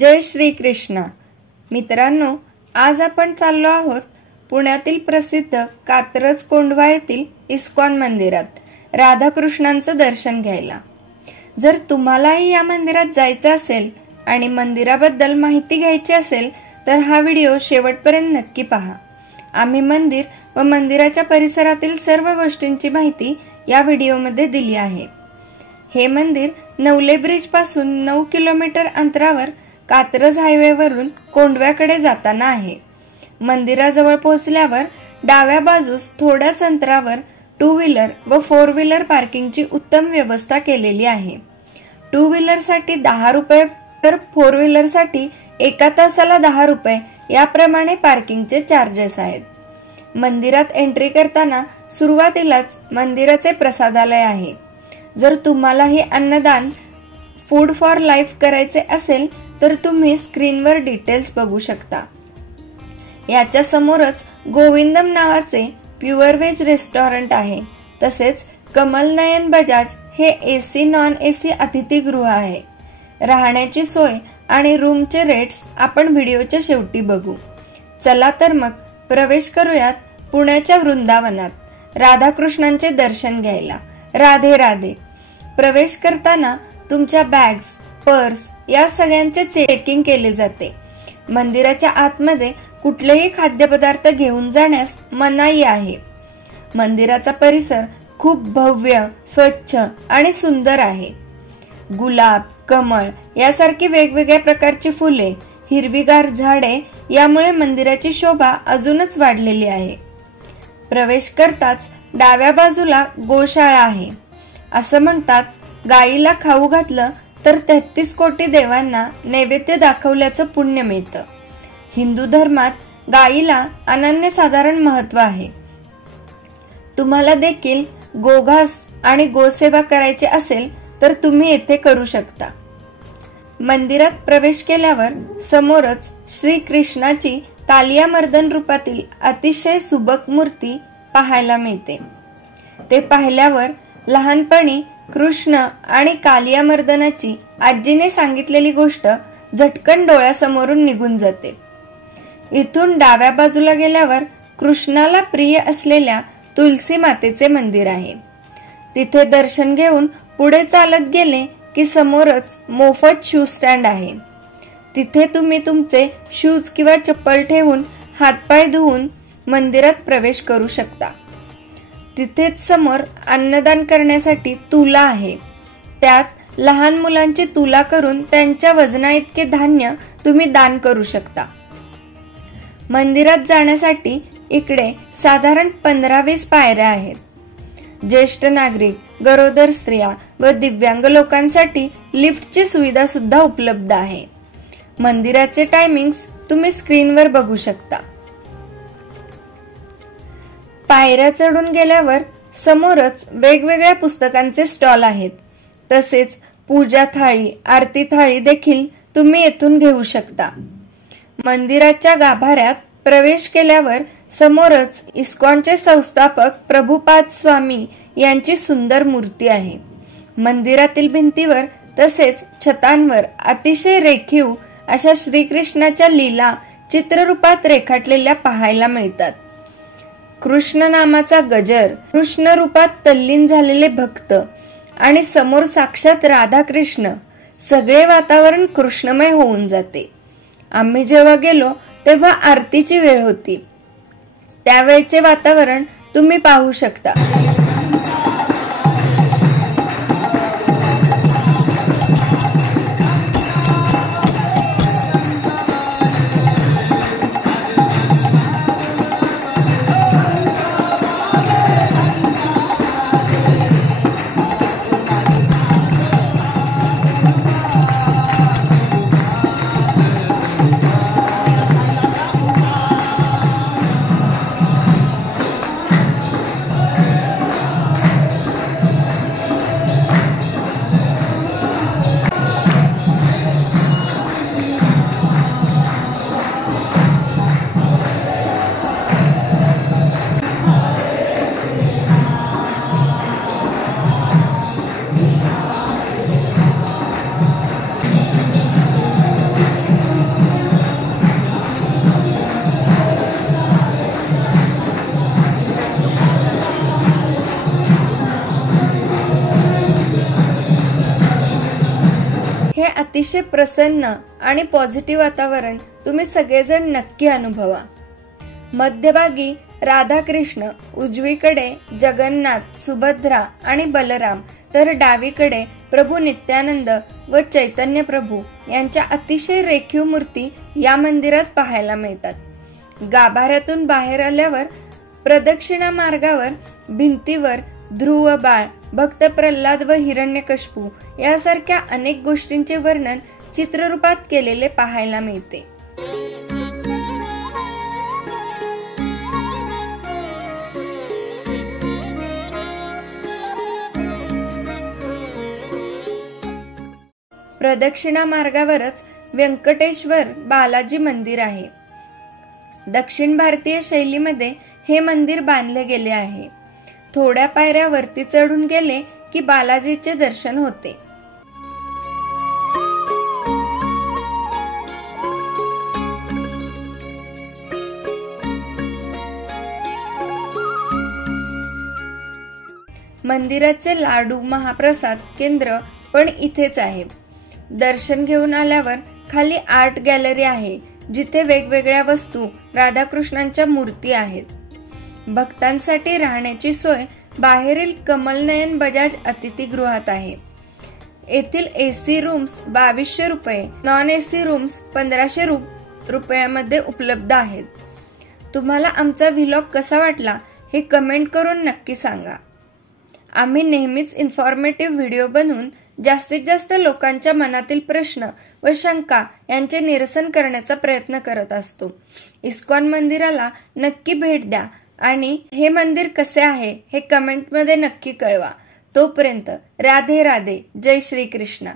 जय श्री कृष्ण मित्रांनो, आज आपण चाललो आहोत पुण्यातील प्रसिद्ध कात्रज कोंढवा येथील इस्कॉन मंदिरात राधाकृष्णांचं दर्शन घ्यायला। जर तुम्हालाही या मंदिरात जायचं असेल आणि मंदिराबद्दल माहिती घ्यायची असेल तर हा व्हिडिओ शेवटपर्यंत नक्की पहा। आम्ही मंदिर व मंदिराच्या परिसरातील सर्व गोष्टींची माहिती या व्हिडिओमध्ये दिली आहे। हे मंदिर नवले ब्रिज पासून 9 किलोमीटर अंतरावर कात्रज हायवेवरून कोंढव्याकडे जाताना आहे। मंदिराजवळ पोहोचल्यावर डाव्या बाजूस थोड्याच अंतरावर 2 व्हीलर व 4 व्हीलर पार्किंगची उत्तम व्यवस्था केलेली आहे। 2 व्हीलर साठी 10 रुपये तर 4 व्हीलर साठी एका तासाला 10 रुपये याप्रमाणे पार्किंगचे चार्जेस आहेत। मंदिरात एंट्री करताना सुरुवातीलाच मंदिराचे प्रसादालय आहे। जर तुम्हाला हे अन्नदान फूड फॉर लाईफ करायचे असेल तर तुम्ही स्क्रीनवर डिटेल्स बघू शकता। याच्या समोरच गोविंदम नावाचे प्युअर व्हेज रेस्टॉरंट आहे। तसेच कमल नयन बजाज हे एसी नॉन एसी अतिथीगृह आहे। राहण्याची सोय आणि रूमचे रेट्स आपण व्हिडिओच्या शेवटी बघू। चला तर मग प्रवेश करूयात पुण्याच्या वृंदावनात राधाकृष्णांचे दर्शन घ्यायला। राधे राधे। प्रवेश करताना तुमच्या बॅग्स, पर्स या सगळ्यांचे चेकिंग केले जाते। मंदिराच्या आतमध्ये कुठलेही खाद्यपदार्थ घेऊन जाण्यास मनाई आहे। मंदिराचा परिसर खूप भव्य, स्वच्छ आणि सुंदर आहे। गुलाब, कमळ यासारखी वेगवेगळ्या प्रकारची फुले, हिरवीगार झाडे यामुळे मंदिराची शोभा अजूनच वाढलेली आहे। प्रवेश करताच डाव्या बाजूला गोशाळा आहे। असं म्हणतात, गाईला खाऊ घातलं तर 33 कोटी देवांना नैवेद्य दाखवल्याचं पुण्य मिळतं। हिंदू धर्मात गाईला अनन्यसाधारण महत्व आहे। तुम्हाला देखील गोघास आणि गोसेवा करायची असेल तर तुम्ही येथे करू शकता। मंदिरात प्रवेश केल्यावर समोरच श्री कृष्णाची कालियामर्दन रूपातील अतिशय सुबक मूर्ती पाहायला मिळते। ते पाहिल्यावर लहानपणी कृष्ण आणि कालियामर्दनाची आजीने सांगितलेली गोष्ट झटकन डोळ्यासमोरून निघून जाते। इथून डाव्या बाजूला गेल्यावर कृष्णाला प्रिय असलेल्या तुलसी मातेचे मंदिर आहे। तिथे दर्शन घेऊन पुढे चालत गेले की समोरच मोफत शू स्टँड आहे। तिथे तुम्ही तुमचे शूज किंवा चप्पल ठेवून हातपाय धुवून मंदिरात प्रवेश करू शकता। तिथेच समोर अन्नदान करण्यासाठी तुला आहे। त्यात लहान मुलांची तुला करून त्यांच्या वजना इतके धान्य तुम्ही दान करू शकता। मंदिरात जाण्यासाठी इकडे साधारण 15-20 पायऱ्या आहेत। ज्येष्ठ नागरिक, गरोदर स्त्रिया व दिव्यांग लोकांसाठी लिफ्टची सुविधा सुद्धा उपलब्ध आहे। मंदिराचे टायमिंग्स तुम्ही स्क्रीनवर बघू शकता। पायऱ्या चढून गेल्यावर समोरच वेगवेगळ्या पुस्तकांचे स्टॉल आहेत। तसेच पूजा थाळी, आरती थाळी देखील तुम्ही येथून घेऊ शकता। मंदिराच्या गाभाऱ्यात प्रवेश केल्यावर समोरच इस्कॉनचे संस्थापक प्रभुपाद स्वामी यांची सुंदर मूर्ती आहे। मंदिरातील भिंतीवर तसेच छतांवर अतिशय रेखीव अशा श्रीकृष्णाच्या लीला चित्ररूपात रेखाटलेल्या पाहायला मिळतात। कृष्ण नामाचा गजर, कृष्ण रूपात तल्लीन झालेले भक्त आणि समोर साक्षात राधाकृष्ण, सगळे वातावरण कृष्णमय होऊन जाते। आम्ही जेव्हा गेलो तेव्हा आरतीची वेळ होती। त्यावेळचे वातावरण तुम्ही पाहू शकता। हे अतिशय प्रसन्न आणि पॉझिटिव्ह वातावरण तुम्ही सगळेजण नक्की अनुभवा. मध्यभागी राधाकृष्ण, उजवीकडे जगन्नाथ, सुभद्रा आणि बलराम, तर डावीकडे प्रभू नित्यानंद व चैतन्य प्रभू यांच्या अतिशय रेखीव मूर्ती या मंदिरात पाहायला मिळतात. गाभाऱ्यातून बाहेर आल्यावर प्रदक्षिणा मार्गावर भिंतीवर ध्रुव बाळ, भक्त प्रल्हाद व हिरण्यकश्यपू यासारख्या अनेक गोष्टींचे वर्णन चित्ररूपात केलेले पाहायला मिळते. प्रदक्षिणा मार्गावरच व्यंकटेश्वर बालाजी मंदिर आहे. दक्षिण भारतीय शैलीमध्ये हे मंदिर बांधले गेले आहे. थोड्या पायऱ्या वरती चढून गेले की बालाजीचे दर्शन होते. मंदिराचे लाडू महाप्रसाद केंद्र पण इथेच आहे. दर्शन घेऊन आल्यावर खाली आर्ट गॅलरी आहे, जिथे वेगवेगळ्या वस्तू, राधाकृष्णांच्या मूर्ती आहेत. भक्तांसाठी राहण्याची सोय बाहेरील कमलनयन बजाज अतिथीगृहात आहे. येथील एसी रूम्स 2200 रुपये, नॉन एसी रूम्स 1500 रुपयामध्ये उपलब्ध आहेत. तुम्हाला आमचा व्लॉग कसा वाटला हे कमेंट करून नक्की सांगा. आम्ही नेहमीच इन्फॉर्मेटिव्ह व्हिडिओ बनवून जास्तीत जास्त लोकांच्या मनातील प्रश्न व शंका यांचे निरसन करण्याचा प्रयत्न करत असतो. इस्कॉन मंदिराला नक्की भेट द्या आणि हे मंदिर कसे आहे हे कमेंटमध्ये नक्की कळवा. तोपर्यंत राधे राधे. जय श्री कृष्ण.